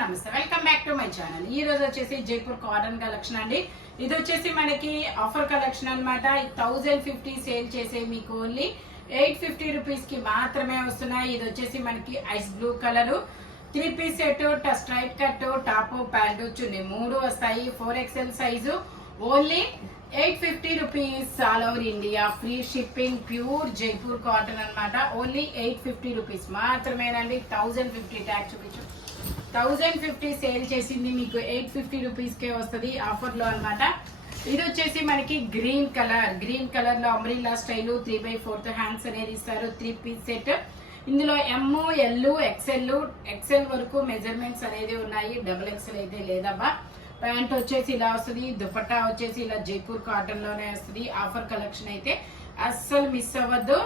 నమస్తే welcome back to my channel. ఈ రోజు వచ్చేసి జైపూర్ కాటన్ కలెక్షన్ అండి. ఇది వచ్చేసి మనకి ఆఫర్ కలెక్షన్ అన్నమాట. 1050 సేల్ చేసే మీకు ఓన్లీ 850 రూపీస్ కి మాత్రమే వస్తున్నాయి. ఇది వచ్చేసి మనకి ice blue colour 3 piece set, straight cut, top, pant, chunni 3 వస్తాయి. 4XL size only 850 rupees all over India. Free shipping, pure Jaipur cotton అన్నమాట. ఓన్లీ 850 రూపీస్ మాత్రమేనండి. 1050 ట్యాక్స్ చూపించు. 1050 సేల్ చేసింది మీకు 850 రూపీస్ కే వస్తుంది ఆఫర్ లో అన్నమాట. ఇది వచ్చేసి మనకి గ్రీన్ కలర్ లో అంబ్రిల్లా స్టైల్ 3/4 హ్యాండ్స్ అనేది ఇస్తారు. 3 పీస్ సెట్. ఇందులో ML XL వరకు మెజర్మెంట్స్ అనేది ఉన్నాయి. XXL అయితే లేదబ్బా. ప్యాంట్ వచ్చేసి ఇలా వస్తుంది. దుపట్టా వచ్చేసి ఇలా జైపూర్ కాటన్ లోనే వస్తుంది. ఆఫర్ కలెక్షన్ అయితే అస్సలు మిస్ అవ్వద్దు.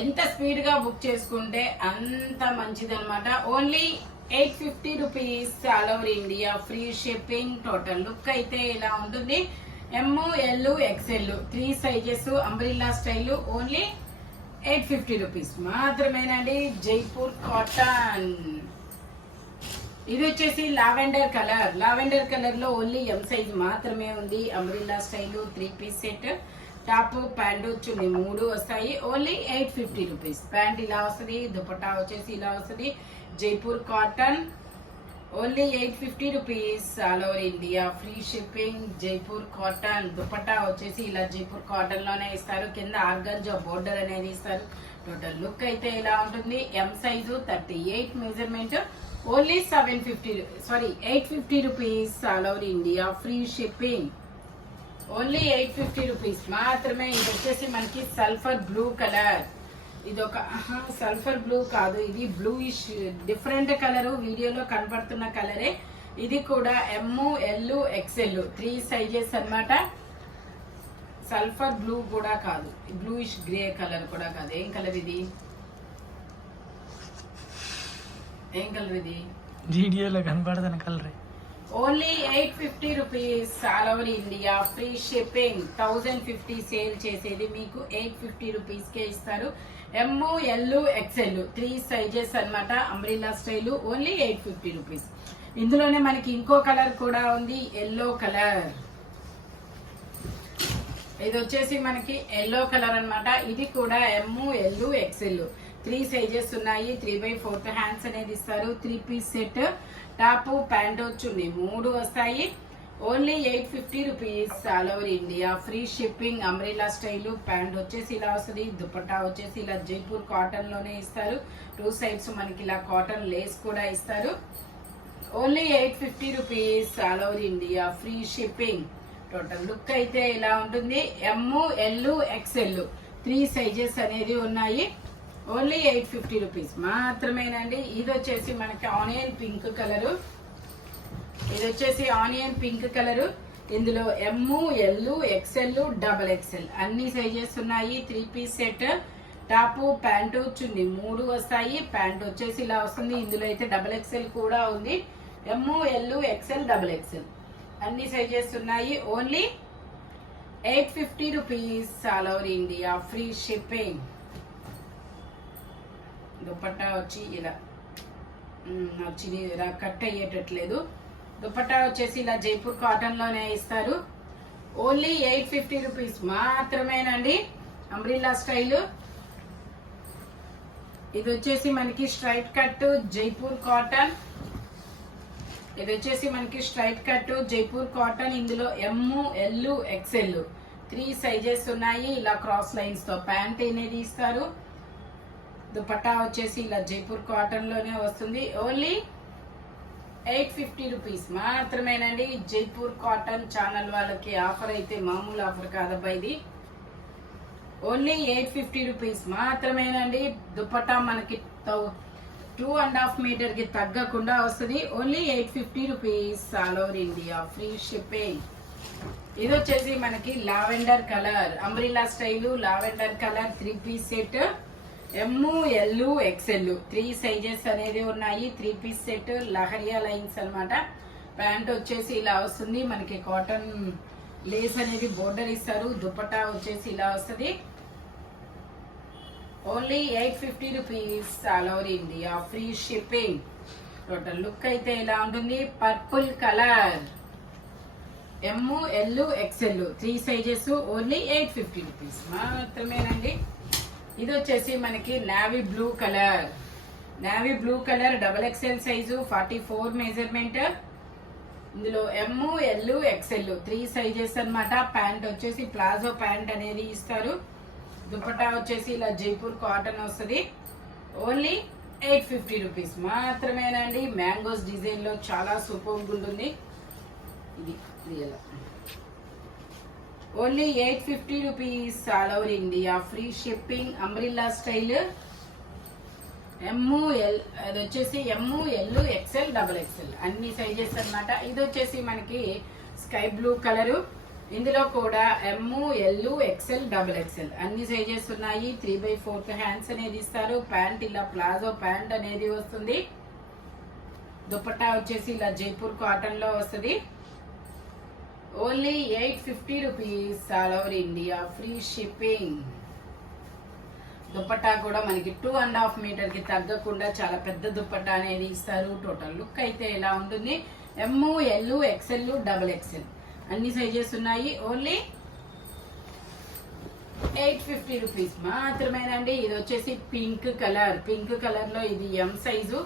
ఎంత స్పీడ్ గా బుక్ చేసుకుంటే అంత మంచిది అనమాట. Only 850 rupees all over India. Free shipping. Total look అయితే ఇలా ఉంటుంది. ML XL 3 sizes umbrella style only 850 rupees మాత్రమేనండి. జైపూర్ కాటన్. ఇది వచ్చేసి లావెండర్ కలర్ లో ఓన్లీ M సైజ్ మాత్రమే ఉంది. Umbrella style 3 piece set, top, pant, chunni 3 వస్తాయి. Only 850 rupees. ప్యాంట్ ఇలా వస్తుంది. దుపట్టా వచ్చేసి ఇలా వస్తుంది. Jaipur cotton only 850 rupees all over India. Free shipping. Jaipur cotton. Dupatta వచ్చేసి ఇలా జైపూర్ కాటన్ లోనే ఇస్తారు. కింద ఆర్గంజా బోర్డర్ అనేది ఇస్తారు. టోటల్ లుక్ అయితే ఇలా ఉంటుంది. M size 38 measurement. Only 850 rupees all over India. Free shipping. Only 850 rupees మాత్రమే. ఇది వచ్చేసి మనకి సల్ఫర్ బ్లూ కలర్. ఇది ఒక సల్ఫర్ బ్లూ కాదు, ఇది బ్లూయిష్ డిఫరెంట్ కలర్. వీడియోలో కనబడుతున్న కలరే. ఇది కూడా ML XL 3 సైజెస్ అన్నమాట. సల్ఫర్ బ్లూ కూడా కాదు, బ్లూయిష్ గ్రే కలర్ కూడా కాదు. ఏం కలర్ ఇది? వీడియోలో కనబడుతున్న colour. Only 850 rupees all over India. Free shipping. 1050 sale చేసేది మీకు 850 రూపీస్ కే ఇస్తారు. ML XL 3 సైజెస్ అన్నమాట. Umbrella style only 850 rupees. ఇందులోనే మనకి ఇంకో కలర్ కూడా ఉంది, ఎల్లో కలర్. ఇది వచ్చేసి మనకి ఎల్లో కలర్ అన్నమాట. ఇది కూడా ML XL 3 సైజెస్ ఉన్నాయి. 3/4 హ్యాండ్స్ అనేది ఇస్తారు. 3 piece set, top, pant, chunni 3 వస్తాయి. Only 850 rupees all over India. Free shipping. Umbrella style. Pant వచ్చేసి ఇలా వస్తుంది. దుపట్టా వచ్చేసి ఇలా జైపూర్ కాటన్ లోనే ఇస్తారు. 2 సైడ్స్ మనకి ఇలా కాటన్ లేస్ కూడా ఇస్తారు. Only 850 rupees all over India. Free shipping. Total look అయితే ఇలా ఉంటుంది. ML XL 3 సైజెస్ అనేది ఉన్నాయి. ఓన్లీ 850 రూపీస్ మాత్రమేనండి. ఇది వచ్చేసి మనకి ఆనియన్ పింక్ కలరు. ఇందులో ML XL XXL అన్ని సైజెస్ ఉన్నాయి. 3 piece set, top, pant, chunni 3 వస్తాయి. ప్యాంట్ వచ్చేసి ఇలా వస్తుంది. ఇందులో అయితే XXL కూడా ఉంది. ML XL XXL అన్ని సైజెస్ ఉన్నాయి. Only 850 rupees all over India. Free shipping. Dupatta వచ్చి ఇలా ఇలా కట్ అయ్యేటట్లేదు. దుపట్టా వచ్చేసి ఇలా జైపూర్ కాటన్ లోనే ఇస్తారు. ఓన్లీ 850 రూపీస్ మాత్రమేనండి. Umbrella style. ఇది వచ్చేసి మనకి స్ట్రైట్ కట్ జైపూర్ కాటన్. ఇందులో ML XL 3 సైజెస్ ఉన్నాయి. ఇలా క్రాస్ లైన్స్ తో ప్యాంట్ అనేది ఇస్తారు. దుపట్టా వచ్చేసి ఇలా జైపూర్ కాటన్ లోనే వస్తుంది. ఓన్లీ 850 రూపీస్ మాత్రమేనండి. జైపూర్ కాటన్ ఛానల్ వాళ్ళకి ఆఫర్ అయితే మామూలు ఆఫర్ కాదబ్బా ఇది. ఓన్లీ 850 రూపీస్ మాత్రమేనండి. దుపట్టా మనకి 2.5 మీటర్ కి తగ్గకుండా వస్తుంది. Only 850 rupees all over India. Free shipping. ఇది వచ్చేసి మనకి lavender colour umbrella style. 3 piece set, ML XL 3 sizes అనేది ఉన్నాయి. 3 పీస్ సెట్ లహరియా లైన్స్ అన్నమాట. ప్యాంట్ వచ్చేసి ఇలా వస్తుంది. మనకి కాటన్ లేస్ అనేది బోర్డర్ ఇస్తారు. దుపట్టా వచ్చేసి ఇలా వస్తుంది. Only 850 rupees all over India. Free shipping. Total look అయితే ఇలా ఉంటుంది. Purple colour, M L XL 3 sizes, only 850 rupees మాత్రమేనండి. ఇది వచ్చేసి మనకి navy blue colour, navy blue colour double XL size, 44 measurement. ఇందులో ఎమ్ ఎల్ ఎక్స్ఎల్ 3 సైజెస్ అన్నమాట. Pant వచ్చేసి ప్లాజో ప్యాంట్ అనేది ఇస్తారు. దుపట్టా వచ్చేసి ఇలా జైపూర్ కాటన్ వస్తుంది. ఓన్లీ 850 రూపీస్ మాత్రమేనండి. మ్యాంగోస్ డిజైన్ లో చాలా సూపర్ ఉంటుంది. ఇది real only 850 rupees all over India, free shipping. Umbrella style L, అది వచ్చేసి ఎమ్ ఎల్ ఎక్స్ఎల్ డబల్ ఎక్స్ఎల్ అన్ని సైజెస్ అన్నమాట. ఇది వచ్చేసి మనకి స్కై బ్లూ కలరు. ఇందులో కూడా ఎమ్ ఎల్ ఎక్స్ఎల్ డబల్ ఎక్స్ఎల్ అన్ని సైజెస్ ఉన్నాయి. 3/4 హ్యాండ్స్ అనేది ఇస్తారు. ప్యాంట్ ఇలా ప్లాజో ప్యాంట్ అనేది వస్తుంది. దుపట్టా వచ్చేసి ఇలా జైపూర్ కాటన్ లో వస్తుంది. Only 850 rupees all over India, free shipping. Dupatta కూడా మనకి 2.5 మీటర్ కి తగ్గకుండా చాలా పెద్ద దుపట్టా అనేది ఇస్తారు. టోటల్ లుక్ అయితే ఇలా ఉంటుంది. M L XL double XL అన్ని సైజెస్ ఉన్నాయి. ఓన్లీ 850 రూపీస్ మాత్రమేనండి. ఇది వచ్చేసి పింక్ కలర్, పింక్ కలర్ లో ఇది ఎం సైజు,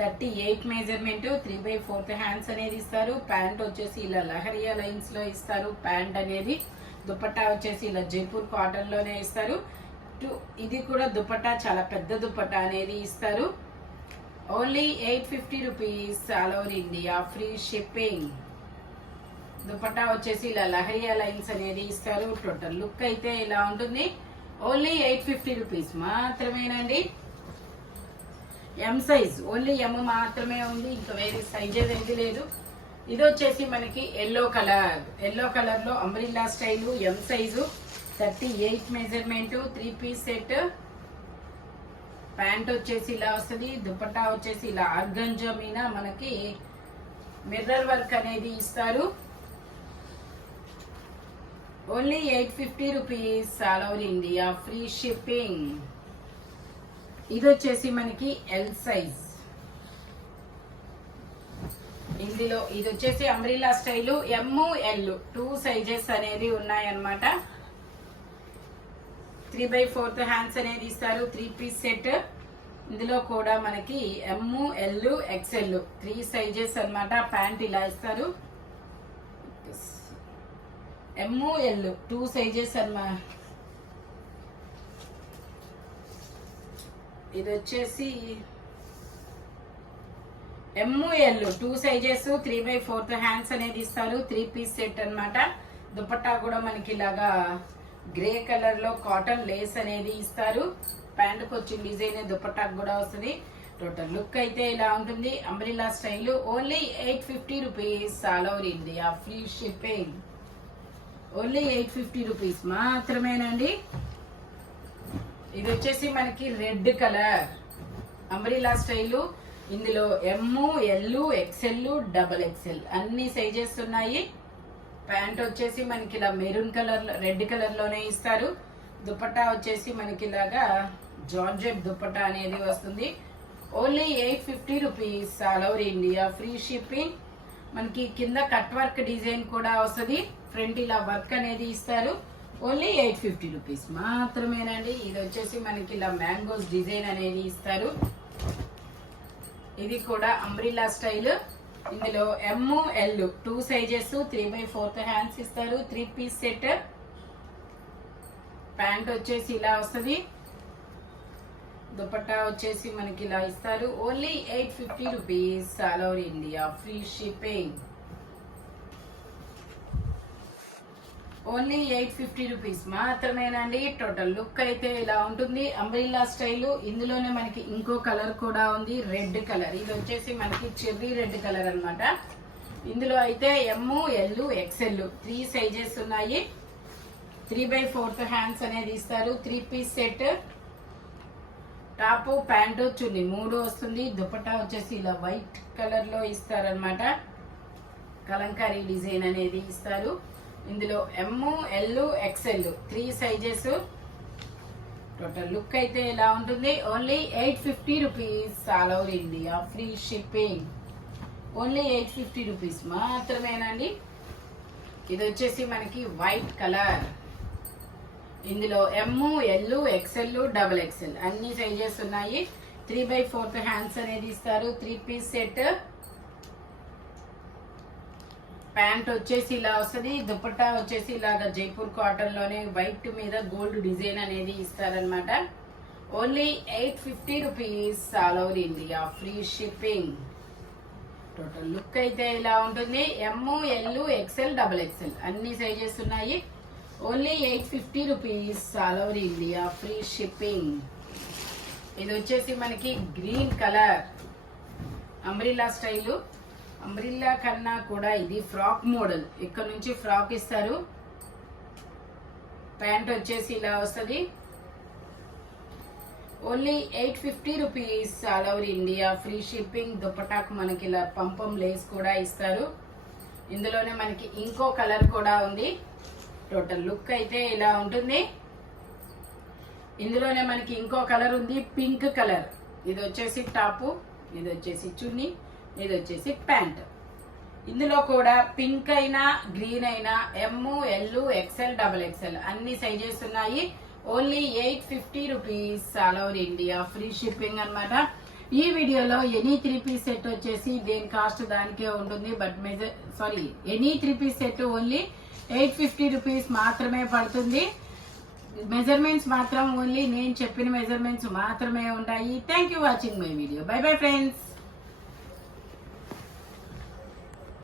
38 మెజర్మెంట్, 3/4 హ్యాండ్స్ అనేది ఇస్తారు. ప్యాంట్ వచ్చేసి ఇలా లహరియా లైన్స్ లో ఇస్తారు ప్యాంట్ అనేది. దుపట్టా వచ్చేసి ఇలా జైపూర్ కాటన్ లోనే ఇస్తారు. ఇది కూడా దుపట్టా చాలా పెద్ద దుపట్టా అనేది ఇస్తారు. Only 850 rupees all over India, free shipping. Dupatta వచ్చేసి ఇలా లహరియా లైన్స్ అనేది ఇస్తారు. టోటల్ లుక్ అయితే ఇలా ఉంటుంది. ఓన్లీ 850 రూపీస్ మాత్రమేనండి. ఎం సైజ్ ఓన్లీ ఎమ్ మాత్రమే ఉంది, ఇంకా వేరే సైజెస్ ఏది లేదు. ఇది వచ్చేసి మనకి ఎల్లో కలర్, ఎల్లో కలర్ లో umbrella style M size, 38 measurement, 3 piece set. Pant వచ్చేసి ఇలా వస్తుంది. దుపట్టా వచ్చేసి ఇలా ఆర్గంజా మీద మనకి మిర్రర్ వర్క్ అనేది ఇస్తారు. Only 850 rupees all over India, free shipping. ఇది వచ్చేసి మనకి ఎల్ సైజ్. ఇందులో ఇది వచ్చేసి umbrella style M L 2 sizes అనేది ఉన్నాయన్నమాట. 3/4 హ్యాండ్స్ అనేది ఇస్తారు. 3 పీస్ సెట్. ఇందులో కూడా మనకి ఎమ్ ఎల్ ఎక్స్ఎల్ 3 సైజెస్ అన్నమాట. ప్యాంట్ ఇలా ఇస్తారు. ఎమ్ ఎల్ 2 సైజెస్ అన్నమాట. ఇది వచ్చేసి ఎమ్ ఎల్ 2 సైజెస్, 3/4 హ్యాండ్స్ అనేది ఇస్తారు. 3 పీస్ సెట్ అన్నమాట. దుపట్టా కూడా మనకి ఇలాగా గ్రే కలర్ లో కాటన్ లేస్ అనేది ఇస్తారు. ప్యాంట్ కి వచ్చిన డిజైన్ దుపట్టాకు కూడా వస్తుంది. టోటల్ లుక్ అయితే ఇలా ఉంటుంది. Umbrella style. Only 850 rupees all over India, free shipping. Only 850 rupees మాత్రమేనండి. ఇది వచ్చేసి మనకి రెడ్ కలర్ అంబ్రిల్లా స్టైల్. ఇందులో M L XL double XL అన్ని సైజెస్ ఉన్నాయి. ప్యాంట్ వచ్చేసి మనకి ఇలా మెరూన్ కలర్, రెడ్ కలర్ లోనే ఇస్తారు. దుపట్టా వచ్చేసి మనకి ఇలాగా జార్జెట్ దుపట్టా అనేది వస్తుంది. Only 850 rupees all over India, free shipping. మనకి కింద కట్ వర్క్ డిజైన్ కూడా వస్తుంది. ఫ్రంట్ ఇలా వర్క్ అనేది ఇస్తారు. ఓన్లీ 850 రూపీస్ మాత్రమేనండి. ఇది వచ్చేసి మనకి ఇలా మ్యాంగోస్ డిజైన్ అనేది ఇస్తారు. ఇది కూడా అంబ్రిల్లా స్టైల్. ఇందులో ఎమ్ ఎల్ 2 సైజెస్, 3/4 హ్యాండ్స్ ఇస్తారు. 3 పీస్ సెట్. ప్యాంట్ వచ్చేసి ఇలా వస్తుంది. దుపట్టా వచ్చేసి మనకి ఇలా ఇస్తారు. Only 850 rupees all over India, free shipping. Only 850 rupees మాత్రమేనండి. టోటల్ లుక్ అయితే ఇలా ఉంటుంది. Umbrella style. ఇందులోనే మనకి ఇంకో కలర్ కూడా ఉంది, రెడ్ కలర్. ఇది వచ్చేసి మనకి చెర్రీ రెడ్ కలర్ అన్నమాట. ఇందులో అయితే ఎమ్ ఎల్ ఎక్స్ఎల్ 3 సైజెస్ ఉన్నాయి. 3/4 హ్యాండ్స్ అనేది ఇస్తారు. 3 piece set. Top pant chunni 3 వస్తుంది. దుపట్టా వచ్చేసి ఇలా వైట్ కలర్ లో ఇస్తారనమాట. కలంకారీ డిజైన్ అనేది ఇస్తారు. ఇందులో M L XL 3 sizes. Total look అయితే ఇలా ఉంటుంది. Only 850 rupees all over India, free shipping. Only 850 rupees మాత్రమేనండి. ఇది వచ్చేసి మనకి వైట్ కలర్. ఇందులో M, L, XL, double XL అన్ని సైజెస్ ఉన్నాయి. 3/4 హ్యాండ్స్ అనేది ఇస్తారు. 3 పీస్ సెట్. ప్యాంట్ వచ్చేసి ఇలా వస్తుంది. దుపట్టా వచ్చేసి ఇలాగా జైపూర్ కాటన్ లోనే వైట్ మీద గోల్డ్ డిజైన్ అనేది ఇస్తారనమాట. Only 850 rupees all over India, free shipping. Total look అయితే ఇలా ఉంటుంది. M, L, XL, double XL అన్ని సైజెస్ ఉన్నాయి. Only 850 rupees all over India, free shipping. ఇది వచ్చేసి మనకి green colour umbrella style. Umbrella కన్నా కూడా ఇది ఫ్రాక్ మోడల్. ఇక్కడ నుంచి ఫ్రాక్ ఇస్తారు. ప్యాంట్ వచ్చేసి ఇలా వస్తుంది. Only 850 rupees all over India, free shipping. దుపటాకు మనకి ఇలా పంపం లేస్ కూడా ఇస్తారు. ఇందులోనే మనకి ఇంకో కలర్ కూడా ఉంది. టోటల్ లుక్ అయితే ఇలా ఉంటుంది. ఇందులోనే మనకి ఇంకో కలర్ ఉంది, పింక్ కలర్. ఇది వచ్చేసి టాపు, ఇది వచ్చేసి చున్నీ, ఇది వచ్చేసి ప్యాంట్. ఇందులో కూడా పింక్ అయినా గ్రీన్ అయినా ఎమ్, ఎల్, ఎక్స్ఎల్, డబుల్ ఎక్స్ఎల్ అన్ని సైజెస్ ఉన్నాయి. Only 850 rupees all over India, free shipping అన్నమాట. ఈ వీడియోలో ఎనీ 3 పీస్ సెట్ వచ్చేసి దేని కాస్ట్ దానికే ఉంటుంది. But any 3 piece set only 850 rupees మాత్రమే పడుతుంది. మెజర్మెంట్స్ మాత్రం ఓన్లీ నేను చెప్పిన మెజర్మెంట్స్ మాత్రమే ఉంటాయి. Thank you watching my video. By bye friends.